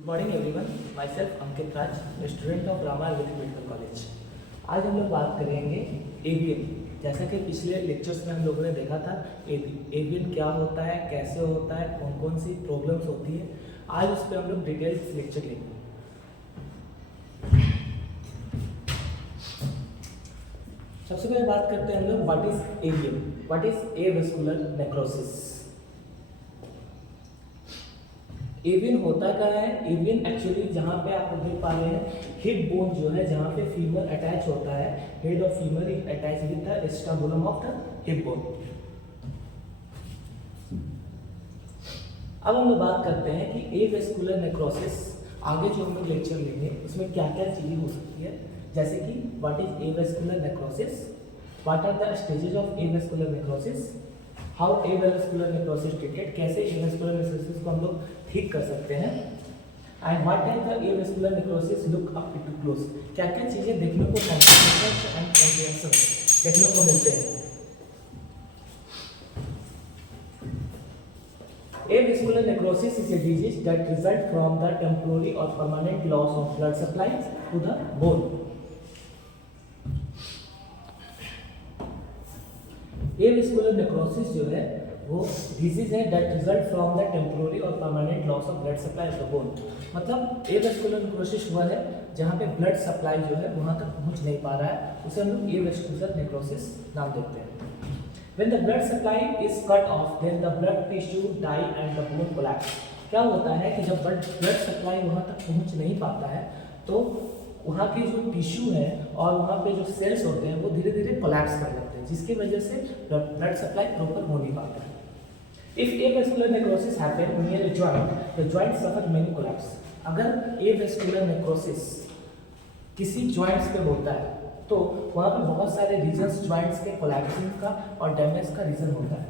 Good morning everyone, my self Ankit Raj, student of Rama Ayurvedic medical college. आज हम लोग बात करेंगे एवियन। जैसा कि पिछले लेक्चर्स में हम लोगों ने देखा था एवियन क्या होता है, कैसे होता है, कौन कौन सी प्रॉब्लम्स होती है, आज उस पर हम लोग डिटेल्स लेक्चर लेंगे। सबसे पहले बात करते हैं हम लोग what is avian, what is avascular necrosis. Avian होता क्या है? एवियन एक्चुअली जहाँ पे आप देख पा रहे हैं हिप बोन जो है, जहाँ पे फीमर अटैच होता है, head of femur is attach with the sternum of the hip bone. अब हम लोग बात करते हैं कि एवेस्कुलर नेक्रोसिस, आगे जो हम लोग लेक्चर लेंगे उसमें क्या क्या चीजें हो सकती है, जैसे कि what is avascular necrosis, what are the stages of avascular necrosis, how avascular necrosis treated, कैसे एवेस्कुलर नेक्रोसिस को हम लोग ठीक कर सकते हैं, and what type the avascular necrosis look up to close, क्या क्या चीजें देखने को कॉम्प्लिकेशंस एंड कॉम्प्रिहेंशन देखने को मिलते हैं। Avascular necrosis is a disease that results from the temporary or permanent loss of blood supply to the bone. Avascular necrosis जो है वो डिजीज है that result from the temporary or permanent loss of blood supply of the bone। मतलब avascular necrosis हुआ है जहाँ पे blood supply जो है वहाँ तक पहुँच नहीं पा रहा है, उसे हम लोग avascular necrosis नाम देते हैं। When the blood supply is cut off, then the blood tissue die and the bone collapse। क्या होता है कि जब ब्लड सप्लाई वहाँ तक पहुँच नहीं पाता है तो वहाँ के जो टिश्यू है और वहाँ पे जो सेल्स होते हैं वो धीरे धीरे कोलैप्स कर जाते हैं, जिसकी वजह से ब्लड सप्लाई प्रॉपर हो नहीं पाता है। If avascular necrosis happen near a joint, the joint suffer many collapse. अगर एवेस्कुलर नेक्रोसिस किसी जॉइंट्स पे होता है तो वहाँ पे बहुत सारे रीजंस जॉइंट्स के कोलैप्सिंग का और डैमेज का रीजन होता है।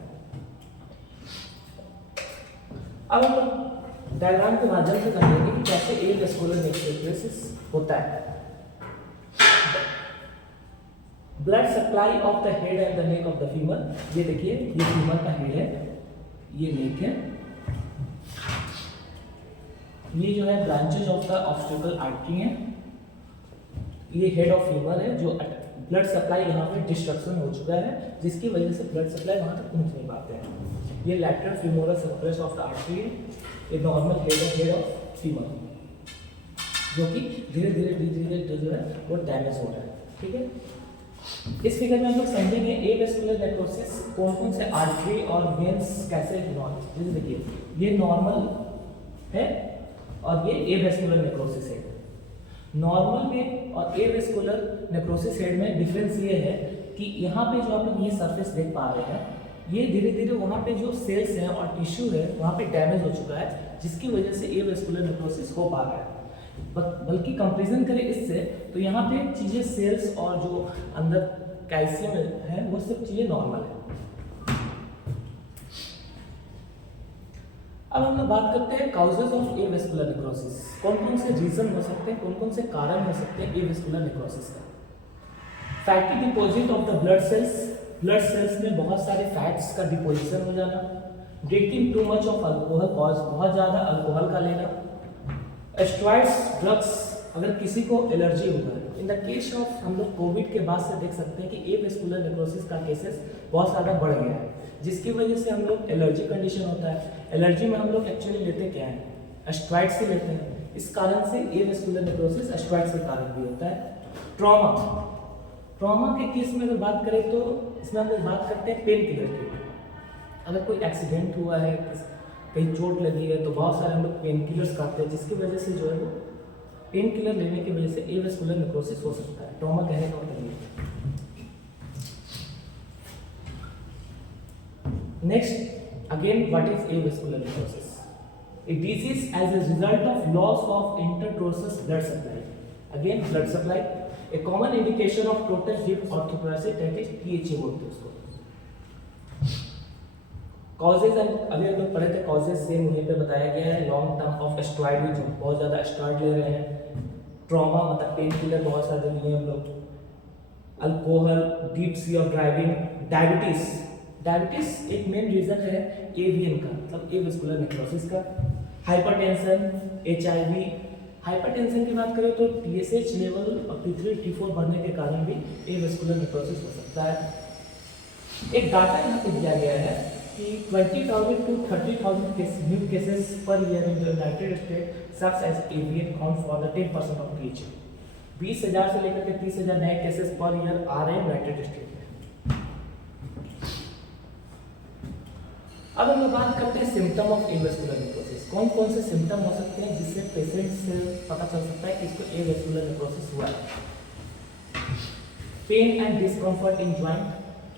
अब हम लोग डायग्राम के माध्यम से समझेंगे कि कैसे एवेस्कुलर नेक्रोसिस होता है। Blood supply of the head and the neck of the femur, ये देखिए ये फीमर का हेड है, ये नेक है, ये जो है branches of the obstacle artery है, ये हेड ऑफ फीमर है जो ब्लड सप्लाई यहाँ पे डिस्ट्रक्शन हो चुका है जिसकी वजह से ब्लड सप्लाई वहाँ तक पहुँच नहीं पाते हैं। ये lateral femoral circumflex of the artery है, ये नॉर्मल हेड ऑफ फीमर जो कि धीरे धीरे जो है वो डैमेज हो रहा है। ठीक है, इस फिगर में हम लोग समझेंगे एवेस्कुलर नेक्रोसिस कौन कौन से आर्टरी और वेन्स कैसे नॉर्मल, जैसे देखिए ये नॉर्मल है और ये एवेस्कुलर नेक्रोसिस है। नॉर्मल में और एवेस्कुलर नेक्रोसिस हेड में डिफरेंस ये है कि यहाँ पे जो आप लोग ये सरफेस देख पा रहे हैं, ये धीरे धीरे वहाँ पे जो सेल्स हैं और टिश्यू है वहाँ पे डैमेज हो चुका है, जिसकी वजह से एवेस्कुलर नेक्रोसिस हो पा रहा है। बल्कि कंपैरिजन करें इससे तो यहाँ पे चीज़ें सेल्स और जो अंदर कैल्शियम है वो सब चीज़ें नॉर्मल है। अब हम लोग बात करते हैं काउजेज ऑफ एवेस्कुलर नेक्रोसिस, कौन कौन से रीजन हो सकते हैं, कौन कौन से कारण हो सकते हैं एवेस्कुलर नेक्रोसिस का। Fatty deposit of the blood cells, blood cells में बहुत सारे फैट्स का डिपोजिशन हो जाना, drinking too much of alcohol, बहुत ज़्यादा अल्कोहल का लेना, स्टेरॉइड्स ड्रग्स, अगर किसी को एलर्जी होगा। इन द केस ऑफ हम लोग कोविड के बाद से देख सकते हैं कि एवेस्कुलर नेक्रोसिस का केसेस बहुत ज़्यादा बढ़ गया है, जिसकी वजह से हम लोग एलर्जी कंडीशन होता है। एलर्जी में हम लोग एक्चुअली लेते क्या है, स्टेरॉइड्स से लेते हैं, इस कारण से एवेस्कुलर नेक्रोसिस स्टेरॉइड्स के कारण भी होता है। ट्रॉमा के केस में अगर बात करें तो इसमें हम लोग बात करते हैं पेन किलर की। अगर कोई एक्सीडेंट हुआ है, कहीं चोट लगी है तो बहुत सारे हम लोग पेन किलर्स खाते हैं, जिसकी वजह से जो है वो पेन किलर लेने की वजह से एवेस्कुलर नेक्रोसिस हो सकता है। ट्रॉमा कहने का मतलब ये। Next again what is avascular necrosis, a disease as a result of loss of intertrossus blood supply, again blood supply, a common indication of total hip orthoparesis, that is THA बोलते हैं उसको। Causes अभी हम लोग पढ़े थे, causes same वहीं पे बताया गया है। लॉन्ग टर्म ऑफ स्टेरॉइड जो बहुत ज़्यादा स्टेरॉइड ले रहे हैं, ट्रॉमा मतलब पेन किलर बहुत सारे लिए हम लोग, alcohol, deep sea of driving, diabetes एक मेन रीजन है एवियन का, मतलब एवेस्कुलर नेक्रोसिस का। Hypertension, HIV। हाइपरटेंशन की बात करें तो TSH लेवल और T3 T4 बढ़ने के कारण भी एवेस्कुलर नेक्रोसिस हो सकता है। एक डाटा यहाँ पे दिया गया है कि 20,000 to 30,000 new cases per year in United State serves as avian count for the 10% of reach. 20,000 से लेकर के 30,000 नए केसेस पर ईयर आ रहे हैं यूनाइटेड स्टेट में। अब हम लोग बात करते हैं सिम्टम ऑफ एवेस्कुलर नेक्रोसिस। कौन कौन से सिम्टम हो सकते हैं जिससे पेशेंट से पता चल सकता है कि इसको एवेस्कुलर नेक्रोसिस हुआ है। Pain and discomfort in joint,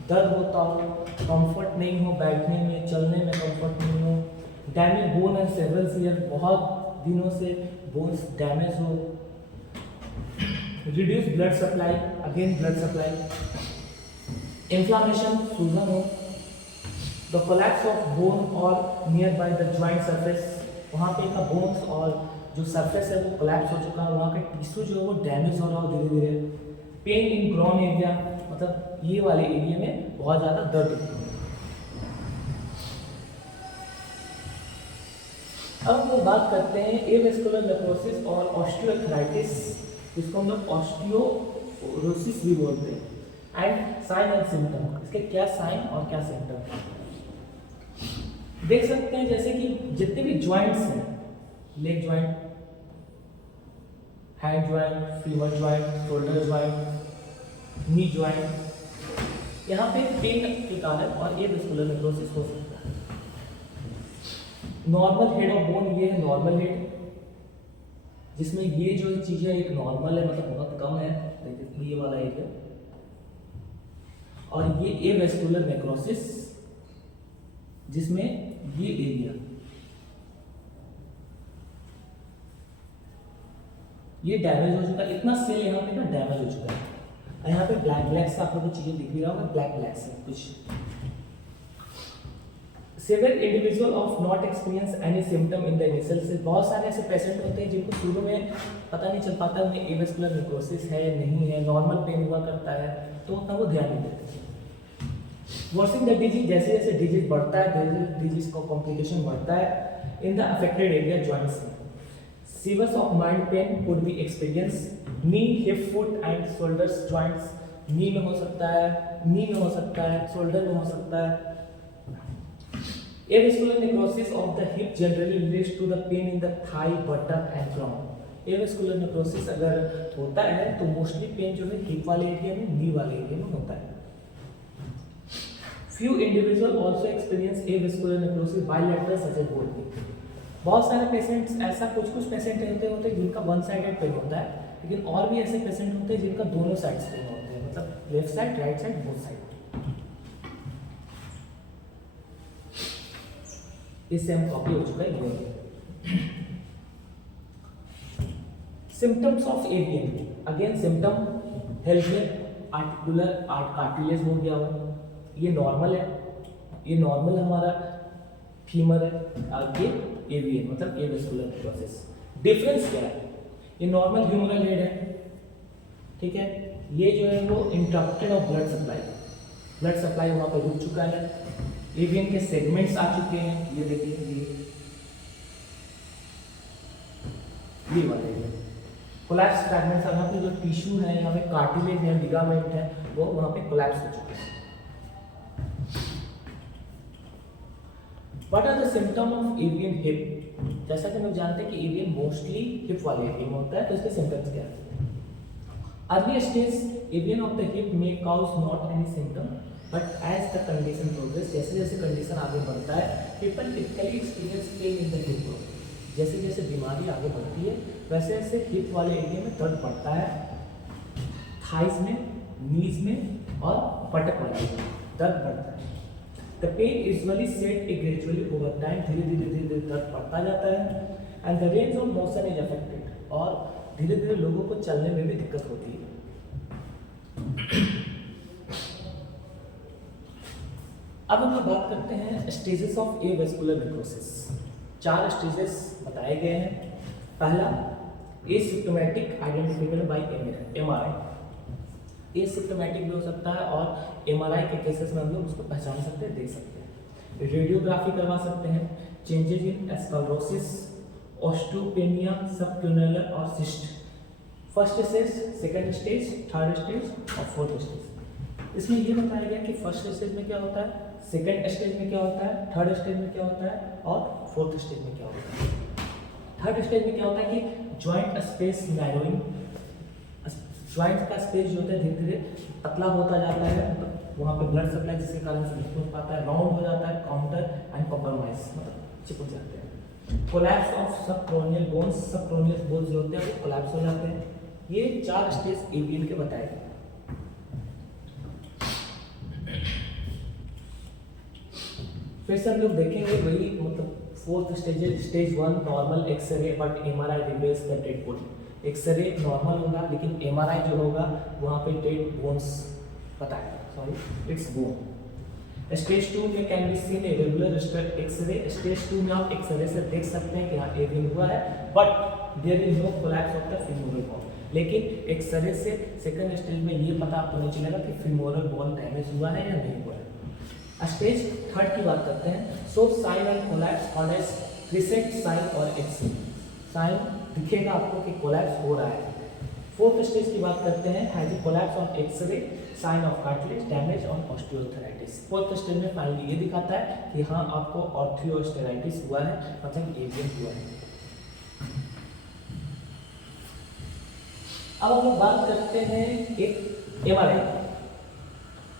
दर्द होता हो, कंफर्ट नहीं हो बैठने में, चलने में कंफर्ट नहीं हो, damage bone and several year, बहुत दिनों से बोन्स डैमेज हो, reduce blood supply, again blood supply, inflammation, सूजन हो, द कोलैप्स ऑफ बोन और near by the joint surface, वहाँ पे का बोन्स और जो सरफेस है वो कोलैप्स हो चुका है, वहाँ का टिश्यू जो है वो डैमेज हो रहा हो धीरे धीरे। पेन इन ग्रॉन एरिया, मतलब ये वाले एरिया में बहुत ज़्यादा दर्द होती है। अब हम लोग बात करते हैं एवेस्कुलर नेक्रोसिस और ऑस्टियोआर्थराइटिस, जिसको हम लोग ऑस्टियोरोसिस भी बोलते हैं। एंड साइन एंड सिम्टम, इसके क्या साइन और क्या सिम्टम देख सकते हैं। जैसे कि जितने भी ज्वाइंट्स हैं, leg joint, hand joint, femur joint, shoulder joint, knee joint, यहाँ पे पेन के कारण और एवेस्कुलर नेक्रोसिस हो सकता है। नॉर्मल हेड ऑफ बोन, ये है नॉर्मल हेड, जिसमें ये जो चीजें एक नॉर्मल है, मतलब बहुत कम है, ये वाला एरिया, और ये एवेस्कुलर नेक्रोसिस जिसमें ये एरिया, ये डैमेज हो चुका है, इतना सेल यहाँ पे ना डैमेज हो चुका है। यहाँ पे ब्लैक ब्लैक से आप लोगों को चीजें दिख रहा होगा, ब्लैक ब्लैक से कुछ। Several individual of not experience any symptom in the initial से, बहुत सारे ऐसे पेशेंट होते हैं जिनको शुरू में पता नहीं चल पाता उन्हें एवेस्कुलर नेक्रोसिस है नहीं है, नॉर्मल पेन हुआ करता है, तो उतना वो ध्यान नहीं देते। वर्सिंग द डिजीज, जैसे जैसे डिजीज बढ़ता है, डिजीज का कॉम्प्लिकेशन बढ़ता है in the affected area joints में। Severes of mild pain could be experience knee, hip, foot and shoulders joints, knee में हो सकता है, नी में हो सकता है, शोल्डर में हो सकता है। Avascular necrosis of the hip generally leads to the pain in the thigh, buttock and ground. Avascular necrosis अगर होता है तो मोस्टली पेन जो है हिप वाले एरिया में, नी वाले एरिया में होता है। Few individuals also experience avascular necrosis bilateral such as both knee. बहुत सारे पेशेंट्स, ऐसा कुछ पेशेंट होते हैं जिनका वन साइडेड पेन होता है, लेकिन और भी ऐसे पेशेंट होते हैं जिनका दोनों साइड्स पेन होते हैं, मतलब left side, right side, both side. इससे हम कॉपी हो चुका है। Symptoms of avian, again symptom health में आर्टिकुलर कार्टिलेज हो गया हो, ये नॉर्मल है, ये नॉर्मल हमारा फीमर है, और ये एवियन मतलब एवेस्कुलर नेक्रोसिस। डिफरेंस क्या है, ये नॉर्मल ह्यूमरल हेड है, ठीक है, ये जो है वो interrupted of blood supply, blood supply वहाँ पर रुक चुका है। एवियन के सेगमेंट्स आ चुके हैं, ये देखिए ये वाले कोलैप्स फ्रैगमेंट्स, यहाँ पे जो टिश्यू है, यहाँ पे कार्टिलेज है, लिगामेंट है, वो वहाँ पे कोलैप्स हो चुके हैं। What are the symptom of avian hip, जैसा कि हम जानते हैं कि एवियन मोस्टली हिप वाले एरिया में होता है, तो इसके सिम्टम्स क्या है। Early stage avian of the hip may cause not any symptom, but as the condition progress, जैसे जैसे कंडीशन आगे बढ़ता है, people typically experience pain in the hip. जैसे जैसे बीमारी आगे बढ़ती है वैसे वैसे हिप वाले एरिया में दर्द बढ़ता है, थाइस में, नीज में और बटक वाले में दर्द बढ़ता है। The pain usually set gradually over time, धीरे धीरे धीरे धीरे दर्द बढ़ता जाता है। And the range of motion is affected, और धीरे धीरे लोगों को चलने में भी दिक्कत होती है। अब हम लोग बात करते हैं stages of avascular necrosis. 4 stages बताए गए हैं। पहला एसिम्प्टोमेटिक आइडेंटिफिकेबल बाय एमआरआई, एसिम्प्टोमेटिक भी हो सकता है और एमआरआई के केसेस में हम लोग उसको पहचान सकते हैं, देख सकते हैं। रेडियोग्राफी करवा सकते हैं। चेंजेस इन स्क्लेरोसिस ऑस्टियोपेनिया सबक्यूनेलर और cyst. First stage, second stage, third stage और फोर्थ स्टेज। इसमें ये बताया गया कि फर्स्ट स्टेज में क्या होता है, सेकंड स्टेज में क्या होता है, थर्ड स्टेज में क्या होता है और फोर्थ स्टेज में क्या होता है। थर्ड स्टेज में क्या होता है कि जॉइंट स्पेस नैरोइंग, जॉइंट का स्पेस जो होता है धीरे धीरे पतला होता जाता है, मतलब वहाँ पे ब्लड सप्लाई जिसके कारण से नहीं पहुँच पाता है, राउंड हो जाता है, काउंटर एंड कॉम्प्रोमाइज, मतलब चिपक जाते हैं। कोलैप्स ऑफ सबक्रोनियल बोन्स, सबक्रोनियल बोन्स जो होते हैं वो कोलैप्स हो जाते हैं। ये 4 स्टेज एवीएन के बताए गए। फिर से हम लोग देखेंगे वही, मतलब fourth stage, stage 1 normal x-ray but MRI reveals the dead body. X-ray normal होगा लेकिन एमआरआई जो होगा वहाँ पे डेड बोन्स बताएगा, सॉरी इट्स बोन। स्टेज 2 में can be seen a regular x-ray. Stage 2 में आप एक्सरे से देख सकते हैं कि हाँ एवीएन हुआ है, but there is no collapse of the femoral bone. लेकिन एक्सरे से सेकंड स्टेज में ये पता आपको नहीं चलेगा कि फीमोरल बोन डैमेज हुआ है या नहीं हुआ है। स्टेज 3 की बात करते हैं। So sign and collapse on as crescent sign और एक्स साइन दिखेगा आपको कि कोलैप्स हो रहा है। फोर्थ स्टेज की बात करते हैं, has a collapse on x-ray, sign of cartilage damage on osteoarthritis. Fourth stage में फाइनली ये दिखाता है कि हाँ आपको ऑस्टियोआर्थराइटिस हुआ है, मतलब एवीएन हुआ है। अब हम लोग बात करते हैं एक एमआरआई।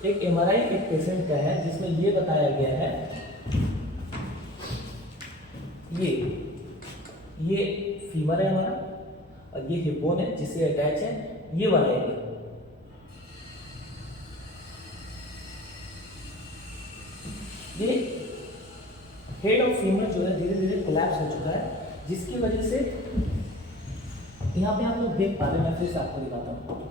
एक एमआरआई एक पेशेंट का है जिसमें ये बताया गया है ये फीमर है हमारा और ये हिप बोन है जिससे अटैच है, ये वाला एरिया। ये हेड ऑफ फीमर जो है धीरे धीरे कोलैप्स हो चुका है, जिसकी वजह से यहाँ पे आप लोग देख पा रहे हैं। मैं फिर से आपको दिखाता हूँ।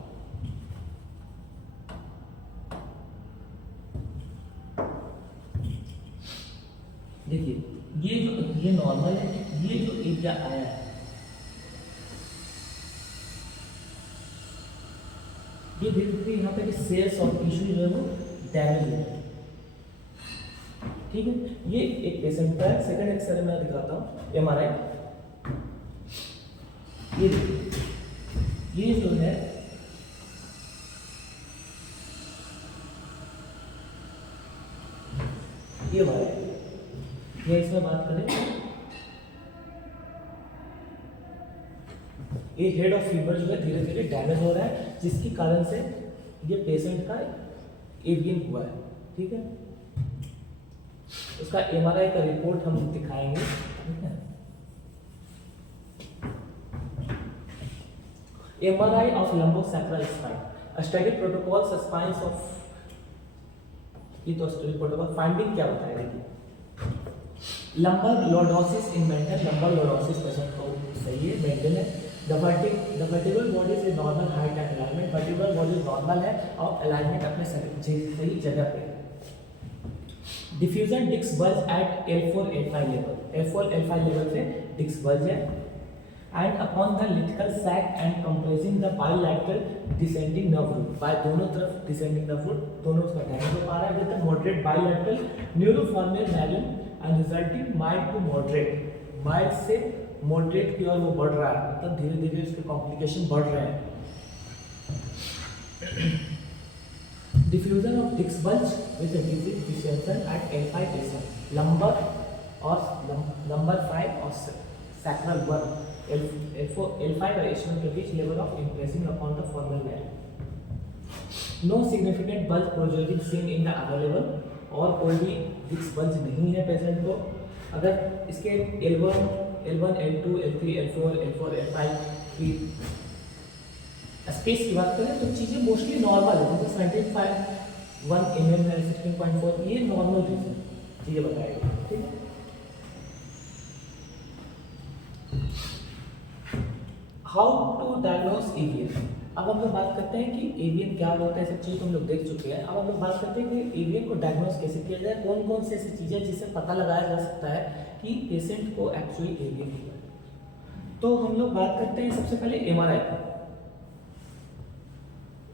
देखिए ये नॉर्मल है, ये जो एरिया आया है ये धीरे धीरे यहाँ पे सेल्स और टिश्यू जो है वो डैमेज है। ठीक है, ये एक पेशेंट का है। सेकंड एक्सरे में दिखाता हूँ एमआरआई। ये देखिए, ये जो है ये वाला है। ये इसमें बात करें, ये हेड ऑफ फीवर जो है धीरे धीरे डैमेज हो रहा है, जिसके कारण से ये पेशेंट का एवीएन हुआ है। ठीक है, उसका एमआरआई का रिपोर्ट हम दिखाएंगे। MRI of lumbosacral spine, study protocols spines of, ये तो स्टडी प्रोटोकॉल फाइंडिंग क्या बताया। देखिए lumbar lordosis in maintained, lumbar lordosis patient को सही है, मेंटल है। The vertebral body is normal height and alignment, vertebral body normal है और अलाइनमेंट अपने सही जगह पे है। Diffuse disc bulge at L4 L5 level, L4 L5 level पे डिस्क बल्ज है। And upon the thecal sac and compressing the bilateral descending nerve root, by दोनों तरफ डिसेंडिंग नर्व रूट दोनों उसका डैमेज हो पा रहा है with the moderate bilateral neuroforaminal मैलिन and resulting mild to moderate, mild से मॉडरेट की ओर वो बढ़ रहा है, मतलब धीरे धीरे उसके कॉम्प्लिकेशन बढ़ रहे हैं। Diffuse of disc bulge with desiccation at L5 lesion, lumbar और नंबर 5 और सैक्रल 1 L5 और H1 के बीच level of impressing upon the formal marriage. No significant bulge projecting seen in the available, और कोई भी डिस्क बल्ज नहीं है पेशेंट को। अगर इसके L1, L2, L3, L4, L5 की स्पेस की बात करें तो चीज़ें मोस्टली नॉर्मल है, जैसे 75 1 mm है, 16.4 ये नॉर्मल चीज़ें बताएगी। ठीक है, हाउ टू डायग्नोस एवीएन। अब हम लोग बात करते हैं कि एवीएन क्या होता है, सब चीज़ हम लोग देख चुके हैं। अब हम लोग बात करते हैं कि एवीएन को डायग्नोस कैसे किया जाए, कौन कौन से ऐसी चीज़ें जिससे पता लगाया जा सकता है कि पेशेंट को एक्चुअली एवीएन हुआ है। तो हम लोग बात करते हैं सबसे पहले एमआरआई का।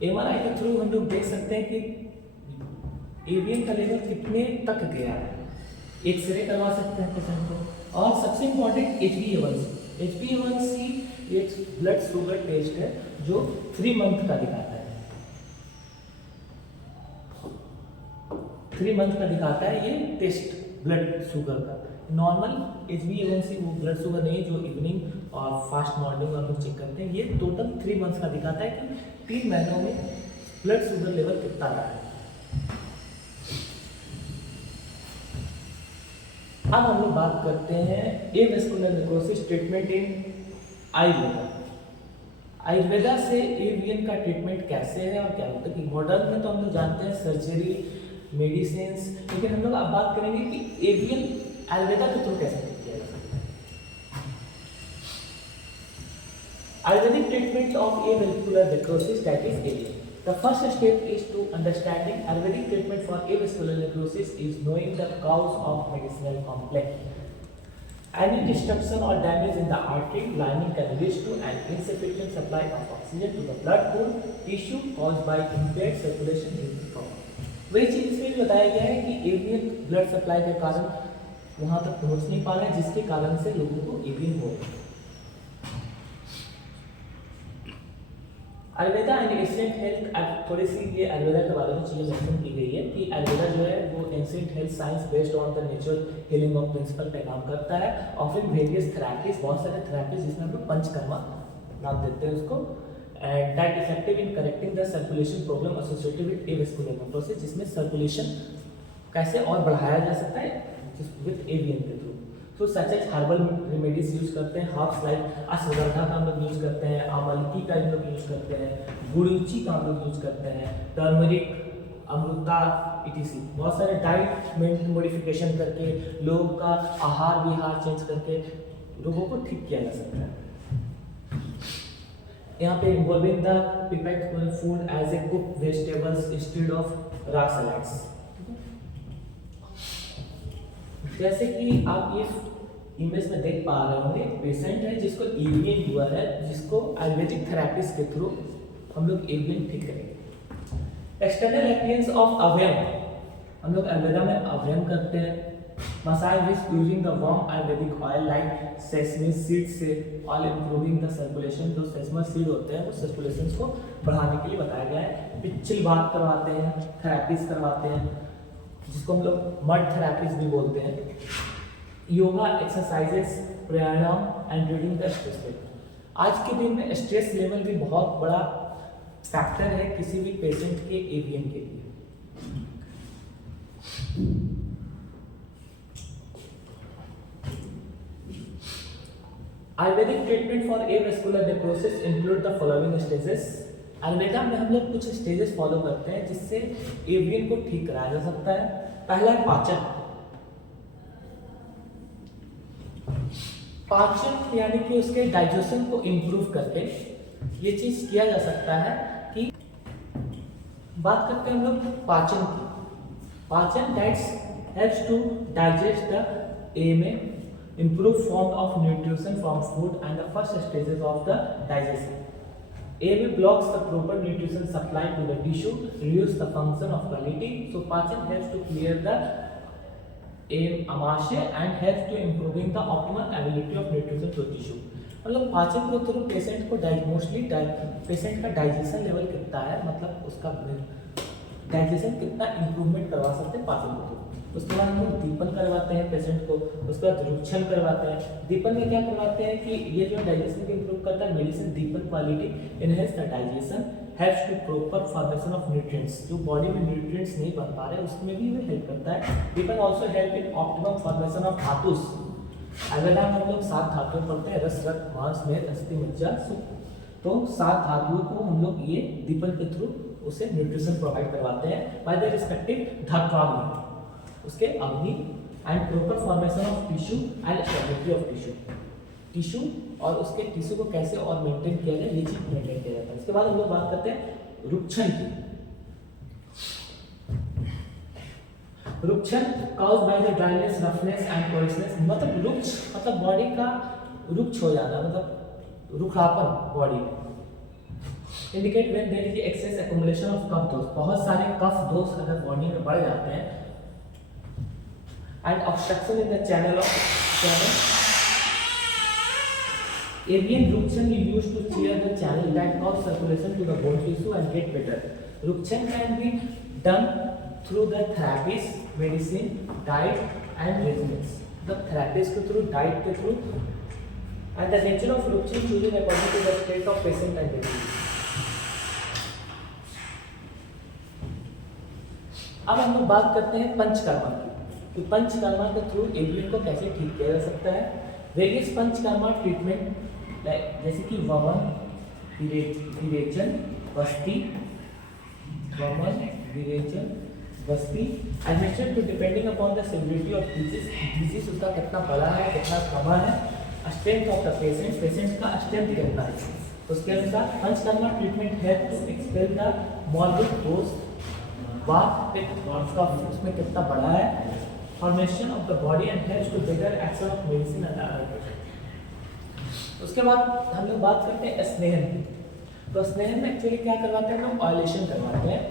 एमआरआई के थ्रू हम लोग देख सकते हैं कि एवीएन का लेवल कितने तक गया है। एक्सरे करवा सकते हैं पेशेंट को, और सबसे इम्पॉर्टेंट HbA1c। HbA1c एक ब्लड शुगर टेस्ट है जो 3 मंथ का दिखाता है, 3 मंथ का दिखाता है ये टेस्ट ब्लड शुगर का। नॉर्मल HbA1c वो ब्लड शुगर नहीं है जो इवनिंग और फास्ट मॉर्निंग में हम लोग चेक करते हैं, ये टोटल 3 मंथ्स का दिखाता है कि 3 महीनों में ब्लड शुगर लेवल कितना रहा है। अब हम लोग बात करते हैं एवेस्कुलर नेक्रोसिस ट्रीटमेंट इन आयुर्वेदा। आयुर्वेदा से एवियन का ट्रीटमेंट कैसे है और क्या होता है कि मॉडर्न में तो हम लोग जानते हैं सर्जरी, मेडिसिन, लेकिन हम लोग अब बात करेंगे कि एवियन आयुर्वेदा के थ्रू कैसे ठीक किया जा सकता है। Ayurvedic treatment of avascular necrosis that is avian. The first step is to understanding Ayurvedic treatment for avascular necrosis is knowing the cause of medicinal complex. Any disruption or damage in the artery lining can lead to an insufficient supply of oxygen to the blood pool tissue caused by impaired circulation in the body. वही चीज इसमें भी बताया गया है कि avian blood supply के कारण वहां तक पहुंच नहीं पा रहे हैं, जिसके कारण से लोगों को एवियन हो रहा है। आयुर्वेदा एंड एंशिएंट हेल्थ, थोड़ी सी ये आयुर्वेदा के बारे में चीज़ें मेंशन की गई है कि आयुर्वेदा जो है वो ancient health science based on the natural healing of principle पे काम करता है। ऑफन वेरियस थेरेपीज, बहुत सारे थेरेपीज जिसमें हम लोग पंचकर्मा नाम देते हैं उसको, and that effective in correcting the circulation problem associated with avascular necrosis, जिसमें सर्कुलेशन कैसे और बढ़ाया जा सकता है विद एवियन के थ्रू। तो such as herbal remedies use करते हैं, हर्ब्स लाइक अश्वगंधा का हम लोग यूज करते हैं, आमलकी का हम लोग यूज करते हैं, गुड़ूची का हम लोग यूज करते हैं, टर्मरिक, अमृता इटीसी, बहुत सारे डाइट मॉडिफिकेशन करके लोगों का आहार विहार चेंज करके लोगों को ठीक किया जा सकता है। यहाँ पे involving the pipette food as a cook vegetables instead of raw salads. जैसे कि आप ये इमेज में देख पा रहे होंगे, पेशेंट है जिसको एवियन हुआ है, जिसको आयुर्वेदिक थेरेपीज के थ्रू हम लोग एवियन ठीक करेंगे। एक्सटर्नल अपीयरेंस ऑफ अवयव, हम लोग आयुर्वेदा में अवयव करते हैं। Massage with using the warm Ayurvedic oil like sesame seed से ऑल इंप्रूविंग द सर्कुलेशन। जो सेसमस सीड होते हैं वो सर्कुलेशन को बढ़ाने के लिए बताया गया है। पिच्चिल बात करवाते हैं, थेरेपीज करवाते हैं जिसको हम लोग मड थेरेपीज भी बोलते हैं। Yoga exercises, pranayama and reading the stress level. आज के दिन में स्ट्रेस लेवल भी बहुत बड़ा फैक्टर है किसी भी पेशेंट के एवियन के लिए। Ayurvedic treatment for avascular necrosis include the following stages. Ayurveda में हम लोग कुछ स्टेजेस फॉलो करते हैं जिससे एवियन को ठीक कराया जा सकता है। पहला है पाचन। पाचन यानी कि उसके डाइजेशन को इम्प्रूव करके ये चीज किया जा सकता है कि बात करते हैं हम लोग पाचन की। पाचन that's helps to digest the में improve form of nutrition from food and the first stages of the digestion. AMA blocks the proper nutrition supply to the tissue, reduce the function of quality. So Pachan helps to clear the amasya and helps to improving the optimal availability of nutrition to tissue. मतलब पाचन के through patient को mostly patient का digestion level कितना है, मतलब उसका digestion कितना इम्प्रूवमेंट करवा सकते हैं पाचन के थ्रू। उसके बाद हम लोग दीपन करवाते हैं पेशेंट को, उसके बाद रुक्षण करवाते हैं। दीपन में क्या करवाते हैं कि ये जो डाइजेशन को इम्प्रूव करता है medicine deepan quality enhance the digestion, helps to proper formation of nutrients. जो बॉडी में न्यूट्रिएंट्स नहीं बन पा रहे उसमें भी ये हेल्प करता है। Deepan also help in optimum formation of dhatus. अगर हम लोग 7 धातुएं पढ़ते हैं, रस, रक्त, मांस, मेद, अस्थि, मज्जा, तो 7 धातुओं को हम लोग ये दीपन के थ्रू उसे न्यूट्रिशन प्रोवाइड करवाते हैं बाय द रिस्पेक्टिव धात्वाग्नि, उसके अग्नि and proper formation of tissue and stability of tissue और उसके टिश्यू को कैसे और मेंटेन किया जाए, ये चीज मेंटेन किया जाता है। इसके बाद हम लोग बात करते हैं रुक्षण की। Rukshan caused by the dryness, roughness and porousness, मतलब रुक्ष मतलब बॉडी का रुक्ष हो जाना, मतलब रुखापन बॉडी में। Indicate when there is excess accumulation of kapha dosha, बहुत सारे कफ दोष अगर बॉडी में बढ़ जाते हैं and obstruction in the channel Avian ruction is used to clear the channel that cause circulation to the bone tissue and get better. Ruction can be done through the therapies, medicine, diet and regimens. The therapies के through, diet के through, and the nature of ruction chosen according to the state of patient and disease. अब हम लोग बात करते हैं पंचकर्मा की कि पंचकर्मा के थ्रू एवियन को कैसे ठीक किया जा सकता है. वेरियस पंचकर्मा ट्रीटमेंट जैसे कि वमन, विरेचन, बस्ती, vaman, virechan, basti administrate to depending upon the severity of disease उसका कितना बड़ा है कितना कम है, strength of the patient, patient का स्ट्रेंथ कितना है, उसके अनुसार Panchakarma treatment help to expel the morbid dose उसका उसमें कितना बड़ा है, formation of the body and helps to better action of medicine and other. उसके बाद हम लोग बात करते हैं स्नेहन की. तो स्नेहन में एक्चुअली क्या करवाते हैं, हम ऑयलेशन करवाते हैं.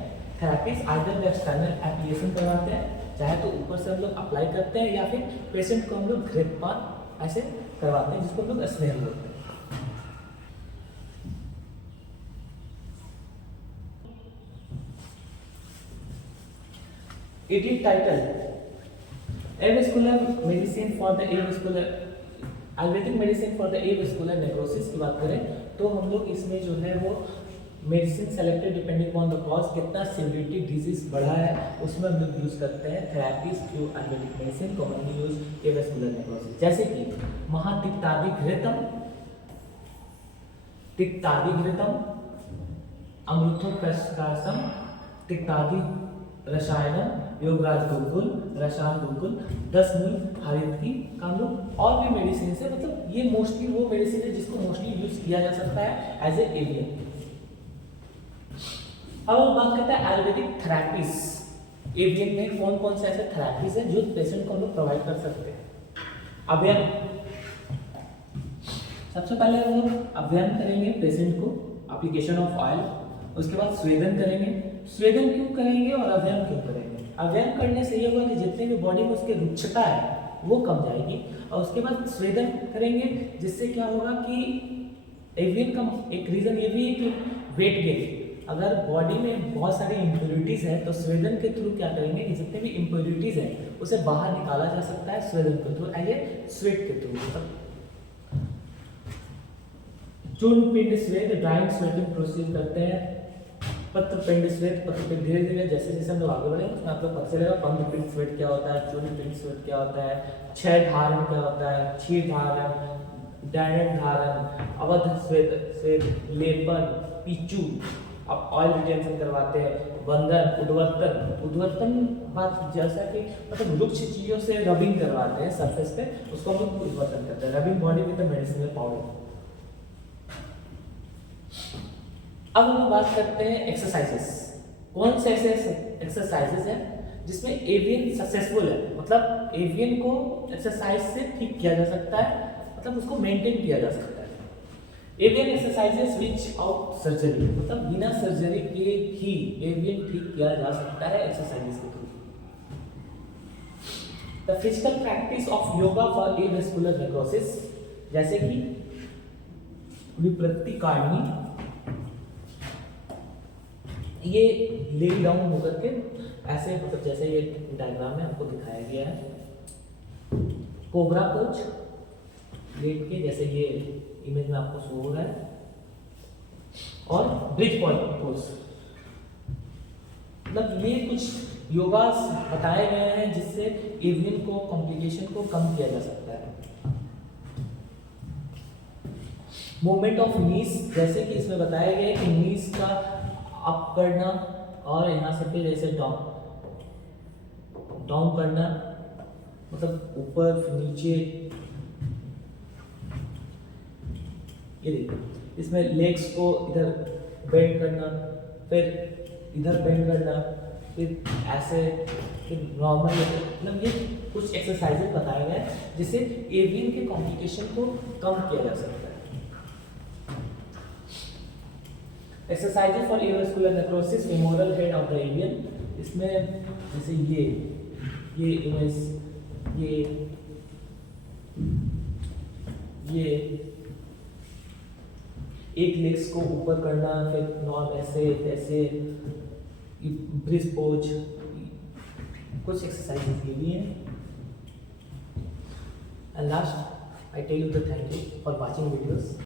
Therapies either the external application करवाते हैं, चाहे तो ऊपर से हम लोग अप्लाई करते हैं या फिर पेशेंट को हम लोग घृतपान ऐसे करवाते हैं जिसको हम लोग स्नेहन बोलते हैं. It title avascular medicine for the avascular Ayurvedic medicine for the avascular necrosis की बात करें तो हम लोग इसमें जो है वो medicine selected depending on the cause, कितना सिवियरिटी डिजीज बढ़ा है उसमें हम लोग यूज करते हैं therapies through Ayurvedic medicine commonly use avascular necrosis. जैसे कि महातिक्तादिघृतम, तिक्तादिघृतम, अमृतोपस्कासम, तिक्तादि रसायनम, योगराज गुलकुल, रसायन गुलकुल, 10 मूल हरित की काम लोग और भी मेडिसिन है. मतलब ये मोस्टली वो मेडिसिन है जिसको मोस्टली यूज किया जा सकता है एज ए एवियन. अब हम बात करते हैं आयुर्वेदिक थेरेपीज. एवियन में कौन कौन से ऐसे थेरेपीज हैं जो पेशेंट को हम लोग प्रोवाइड कर सकते हैं. अभियान, सबसे पहले हम लोग अभियान करेंगे पेशेंट को एप्लीकेशन ऑफ ऑयल. उसके बाद स्वेदन करेंगे. स्वेदन क्यों करेंगे और अभियान क्यों करेंगे? अभियान करने से ये होगा कि जितने भी बॉडी में उसके रुक्षता है वो कम जाएगी, और उसके बाद स्वेदन करेंगे जिससे क्या होगा कि एवियन का एक रीज़न ये भी है कि वेट गेन. अगर बॉडी में बहुत सारी इम्प्योरिटीज है तो स्वेदन के थ्रू क्या करेंगे कि जितने भी इम्प्योरिटीज है उसे बाहर निकाला जा सकता है स्वेदन के थ्रू, आइए स्वेट के थ्रू. चूर्ण पिंड स्वेद, ड्राइंग स्वेटिंग प्रोसीड करते हैं. पत्र पिंड स्वेद, पत्र पिंड धीरे धीरे जैसे जैसे हम लोग आगे बढ़े उसमें आप लोग पता चलेगा पंद्र पिंड स्वेद क्या होता है, चूर्ण पिंड स्वेद क्या होता है, क्षय धारण क्या होता है, क्षीर धारण, डायरेक्ट धारण, अवध स्वेद, स्वेद लेपन, पिचू. अब ऑयल रिटेंशन करवाते हैं. बंधन, उद्वर्तन, उद्वर्तन बात जैसा कि मतलब वृक्ष चीजों से रबिंग करवाते हैं सरफेस पे, उसको हम लोग उद्वर्तन करते हैं. Rubbing body with the medicinal powder. अब हम बात करते हैं एक्सरसाइजेस. कौन से ऐसे एक्सरसाइजेस हैं जिसमें एवियन सक्सेसफुल है, मतलब एवियन को एक्सरसाइज से ठीक किया जा सकता है, मतलब उसको मेंटेन किया जा सकता है. एवियन एक्सरसाइजेस विच आउट सर्जरी, मतलब बिना सर्जरी के ही एवियन ठीक किया जा सकता है एक्सरसाइजेस के through. The physical practice of yoga for avascular necrosis, जैसे कि विप्रति काढ़नी, ये ले डाउन होकर के ऐसे मतलब जैसे ये डायग्राम में आपको दिखाया गया है. कोबरा पोज लेट के जैसे ये इमेज में आपको शो हो रहा है, और ब्रिज पोज. मतलब ये कुछ योगा बताए गए हैं जिससे एवियन को कॉम्प्लिकेशन को कम किया जा सकता है. मूवमेंट ऑफ नीज, जैसे कि इसमें बताया गया है कि नीज का अप करना और यहाँ से फिर ऐसे डाउन करना, मतलब ऊपर नीचे. ये देखो इसमें लेग्स को इधर बेंड करना, फिर इधर बेंड करना, फिर ऐसे, फिर नॉर्मल. मतलब ये कुछ एक्सरसाइजेज बताए गए हैं जिससे एवियन के कॉम्प्लिकेशन को कम किया जा सकता है. Exercises for avascular necrosis, femoral head of the avian. इसमें जैसे ये इमेज, ये एक लेग्स को ऊपर करना, फिर नॉर्म ऐसे ऐसे, ब्रिज पोज, कुछ एक्सरसाइज ये भी हैं। And last I tell you the thank you for watching videos.